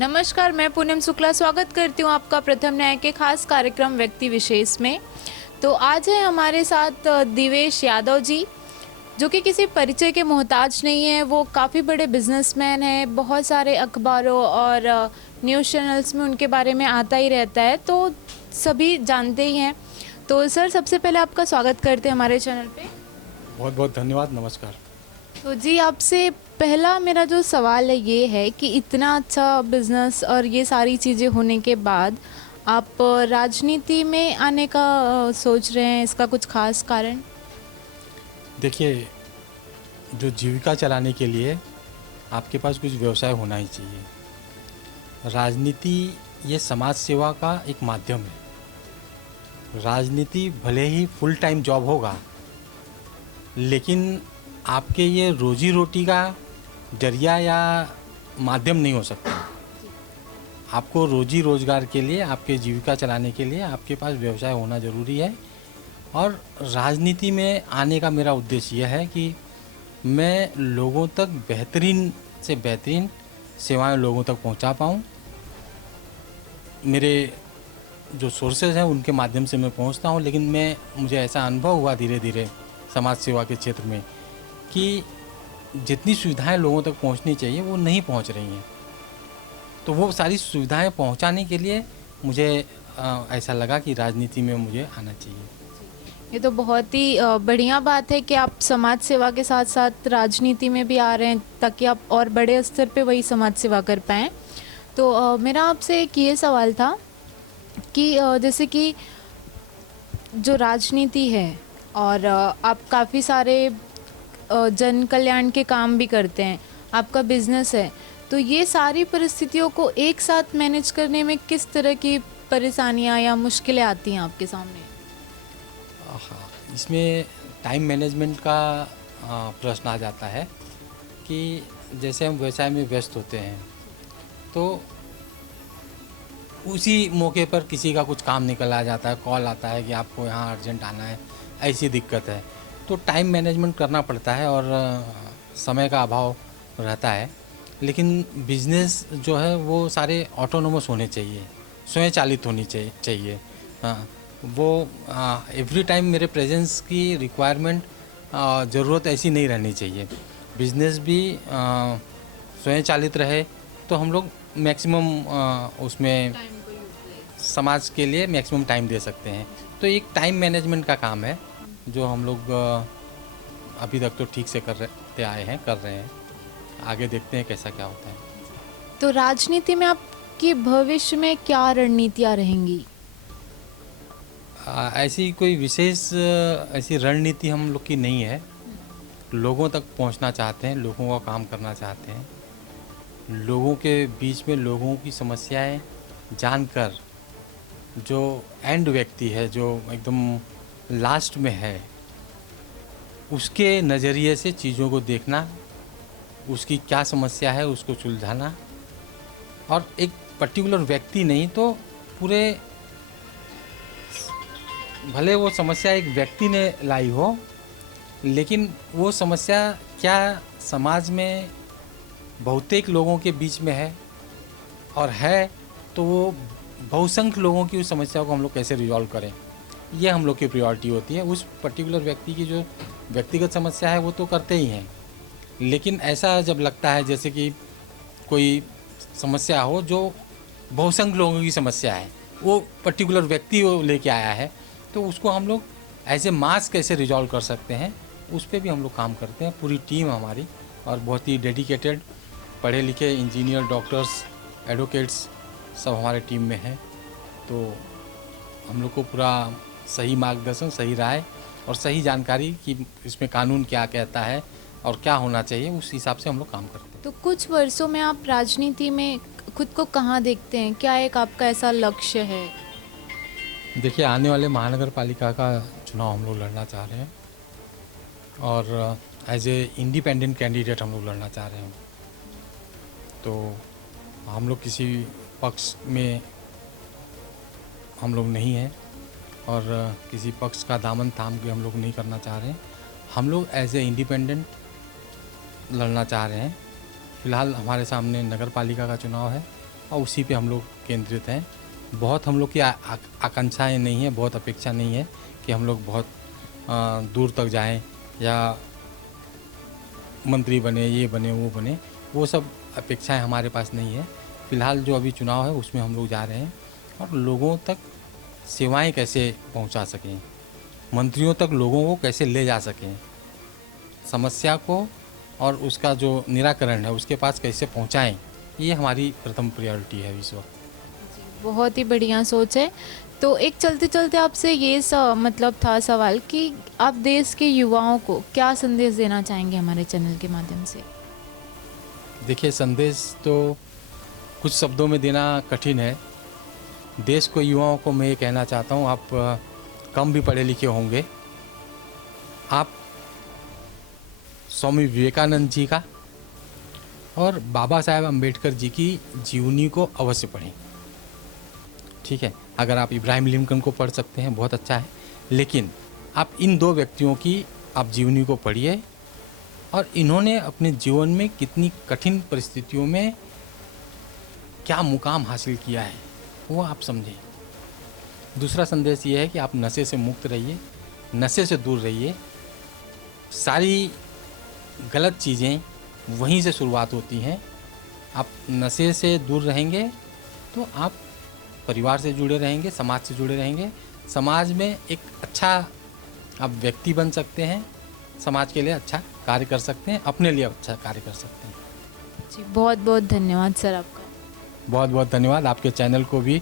नमस्कार, मैं पूनम शुक्ला स्वागत करती हूँ आपका प्रथम न्याय के खास कार्यक्रम व्यक्ति विशेष में। तो आज है हमारे साथ दिवेश यादव जी, जो कि किसी परिचय के मोहताज नहीं है। वो काफ़ी बड़े बिजनेसमैन हैं, बहुत सारे अखबारों और न्यूज़ चैनल्स में उनके बारे में आता ही रहता है, तो सभी जानते ही हैं। तो सर, सबसे पहले आपका स्वागत करते हैं हमारे चैनल पे। बहुत बहुत धन्यवाद। नमस्कार। तो जी, आपसे पहला मेरा जो सवाल है ये है कि इतना अच्छा बिजनेस और ये सारी चीज़ें होने के बाद आप राजनीति में आने का सोच रहे हैं, इसका कुछ खास कारण? देखिए, जो जीविका चलाने के लिए आपके पास कुछ व्यवसाय होना ही चाहिए। राजनीति ये समाज सेवा का एक माध्यम है। राजनीति भले ही फुल टाइम जॉब होगा, लेकिन आपके ये रोजी रोटी का जरिया या माध्यम नहीं हो सकता। आपको रोजी रोजगार के लिए, आपके जीविका चलाने के लिए आपके पास व्यवसाय होना ज़रूरी है। और राजनीति में आने का मेरा उद्देश्य यह है कि मैं लोगों तक बेहतरीन से बेहतरीन सेवाएं लोगों तक पहुंचा पाऊं। मेरे जो सोर्सेज हैं उनके माध्यम से मैं पहुंचता हूं, लेकिन मुझे ऐसा अनुभव हुआ धीरे धीरे समाज सेवा के क्षेत्र में कि जितनी सुविधाएं लोगों तक पहुंचनी चाहिए वो नहीं पहुंच रही हैं। तो वो सारी सुविधाएं पहुंचाने के लिए मुझे ऐसा लगा कि राजनीति में मुझे आना चाहिए। ये तो बहुत ही बढ़िया बात है कि आप समाज सेवा के साथ साथ राजनीति में भी आ रहे हैं, ताकि आप और बड़े स्तर पे वही समाज सेवा कर पाएँ। तो मेरा आपसे एक ये सवाल था कि जैसे कि जो राजनीति है और आप काफ़ी सारे जन कल्याण के काम भी करते हैं, आपका बिजनेस है, तो ये सारी परिस्थितियों को एक साथ मैनेज करने में किस तरह की परेशानियां या मुश्किलें आती हैं आपके सामने? हाँ, इसमें टाइम मैनेजमेंट का प्रश्न आ जाता है कि जैसे हम व्यवसाय में व्यस्त होते हैं तो उसी मौके पर किसी का कुछ काम निकल आ जाता है, कॉल आता है कि आपको यहाँ अर्जेंट आना है, ऐसी दिक्कत है। तो टाइम मैनेजमेंट करना पड़ता है और समय का अभाव रहता है। लेकिन बिजनेस जो है वो सारे ऑटोनोमस होने चाहिए, स्वयं चालित होनी चाहिए। हाँ, वो एवरी टाइम मेरे प्रेजेंस की रिक्वायरमेंट ज़रूरत ऐसी नहीं रहनी चाहिए। बिजनेस भी स्वयं चालित रहे तो हम लोग मैक्सिमम उसमें समाज के लिए मैक्सिमम टाइम दे सकते हैं। तो एक टाइम मैनेजमेंट का काम है जो हम लोग अभी तक तो ठीक से कर रहे हैं। आगे देखते हैं कैसा क्या होता है। तो राजनीति में आपकी भविष्य में क्या रणनीतियाँ रहेंगी? ऐसी कोई विशेष ऐसी रणनीति हम लोग की नहीं है। लोगों तक पहुंचना चाहते हैं, लोगों का काम करना चाहते हैं। लोगों के बीच में लोगों की समस्याएं जानकर जो एंड व्यक्ति है, जो एकदम लास्ट में है, उसके नज़रिए से चीज़ों को देखना, उसकी क्या समस्या है उसको सुलझाना। और एक पर्टिकुलर व्यक्ति नहीं तो पूरे, भले वो समस्या एक व्यक्ति ने लाई हो, लेकिन वो समस्या क्या समाज में बहुतेक लोगों के बीच में है और है, तो वो बहुसंख्य लोगों की उस समस्या को हम लोग कैसे रिजॉल्व करें, ये हम लोग की प्रायोरिटी होती है। उस पर्टिकुलर व्यक्ति की जो व्यक्तिगत समस्या है वो तो करते ही हैं, लेकिन ऐसा जब लगता है जैसे कि कोई समस्या हो जो बहुसंख्य लोगों की समस्या है, वो पर्टिकुलर व्यक्ति वो लेके आया है, तो उसको हम लोग ऐसे मास कैसे रिजॉल्व कर सकते हैं, उस पर भी हम लोग काम करते हैं। पूरी टीम हमारी और बहुत ही डेडिकेटेड पढ़े लिखे इंजीनियर, डॉक्टर्स, एडवोकेट्स सब हमारे टीम में हैं। तो हम लोग को पूरा सही मार्गदर्शन, सही राय और सही जानकारी कि इसमें कानून क्या कहता है और क्या होना चाहिए, उस हिसाब से हम लोग काम करते हैं। तो कुछ वर्षों में आप राजनीति में खुद को कहाँ देखते हैं? क्या एक आपका ऐसा लक्ष्य है? देखिए, आने वाले महानगर पालिका का चुनाव हम लोग लड़ना चाह रहे हैं और एज ए इंडिपेंडेंट कैंडिडेट हम लोग लड़ना चाह रहे हैं। तो हम लोग किसी पक्ष में हम लोग नहीं हैं और किसी पक्ष का दामन थाम के हम लोग नहीं करना चाह रहे हैं। हम लोग एज ए इंडिपेंडेंट लड़ना चाह रहे हैं। फ़िलहाल हमारे सामने नगर पालिका का चुनाव है और उसी पे हम लोग केंद्रित हैं। बहुत हम लोग की आकांक्षाएँ नहीं है, बहुत अपेक्षा नहीं है कि हम लोग बहुत दूर तक जाएं या मंत्री बने, ये बने, वो सब अपेक्षाएं हमारे पास नहीं है। फ़िलहाल जो अभी चुनाव है उसमें हम लोग जा रहे हैं और लोगों तक सेवाएं कैसे पहुंचा सकें, मंत्रियों तक लोगों को कैसे ले जा सकें, समस्या को और उसका जो निराकरण है उसके पास कैसे पहुंचाएं, ये हमारी प्रथम प्रायोरिटी है इस वक्त। बहुत ही बढ़िया सोच है। तो एक चलते चलते आपसे ये मतलब था सवाल कि आप देश के युवाओं को क्या संदेश देना चाहेंगे हमारे चैनल के माध्यम से? देखिए, संदेश तो कुछ शब्दों में देना कठिन है। देश को, युवाओं को मैं ये कहना चाहता हूँ, आप कम भी पढ़े लिखे होंगे, आप स्वामी विवेकानंद जी का और बाबा साहेब अम्बेडकर जी की जीवनी को अवश्य पढ़ें। ठीक है, अगर आप इब्राहिम लिंकन को पढ़ सकते हैं बहुत अच्छा है, लेकिन आप इन दो व्यक्तियों की आप जीवनी को पढ़िए और इन्होंने अपने जीवन में कितनी कठिन परिस्थितियों में क्या मुकाम हासिल किया है वो आप समझें। दूसरा संदेश ये है कि आप नशे से मुक्त रहिए, नशे से दूर रहिए। सारी गलत चीज़ें वहीं से शुरुआत होती हैं। आप नशे से दूर रहेंगे तो आप परिवार से जुड़े रहेंगे, समाज से जुड़े रहेंगे, समाज में एक अच्छा आप व्यक्ति बन सकते हैं, समाज के लिए अच्छा कार्य कर सकते हैं, अपने लिए अच्छा कार्य कर सकते हैं। जी, बहुत बहुत धन्यवाद सर आपका। बहुत बहुत धन्यवाद। आपके चैनल को भी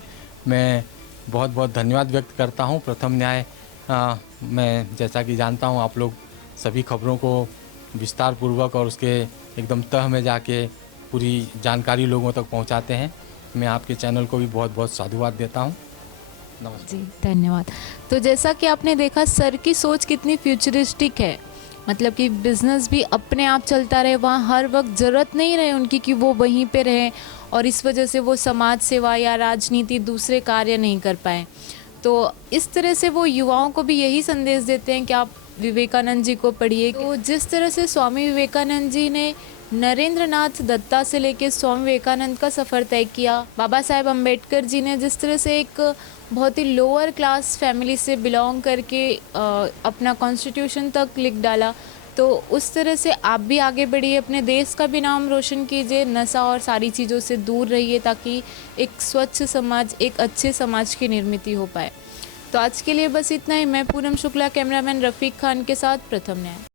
मैं बहुत बहुत धन्यवाद व्यक्त करता हूं। प्रथम न्याय मैं जैसा कि जानता हूं आप लोग सभी खबरों को विस्तार पूर्वक और उसके एकदम तह में जाके पूरी जानकारी लोगों तक पहुंचाते हैं। मैं आपके चैनल को भी बहुत बहुत साधुवाद देता हूं। नमस्कार जी, धन्यवाद। तो जैसा कि आपने देखा सर की सोच कितनी फ्यूचरिस्टिक है, मतलब कि बिज़नेस भी अपने आप चलता रहे, वहाँ हर वक्त ज़रूरत नहीं रहे उनकी कि वो वहीं पे रहें और इस वजह से वो समाज सेवा या राजनीति दूसरे कार्य नहीं कर पाए। तो इस तरह से वो युवाओं को भी यही संदेश देते हैं कि आप विवेकानंद जी को पढ़िए। तो जिस तरह से स्वामी विवेकानंद जी ने नरेंद्र नाथ दत्ता से लेकर स्वामी विवेकानंद का सफ़र तय किया, बाबा साहेब अम्बेडकर जी ने जिस तरह से एक बहुत ही लोअर क्लास फैमिली से बिलोंग करके अपना कॉन्स्टिट्यूशन तक लिख डाला, तो उस तरह से आप भी आगे बढ़िए, अपने देश का भी नाम रोशन कीजिए, नशा और सारी चीज़ों से दूर रहिए ताकि एक स्वच्छ समाज, एक अच्छे समाज की निर्मित हो पाए। तो आज के लिए बस इतना ही। मैं पूनम शुक्ला, कैमरामैन रफ़ीक खान के साथ प्रथम न्याय।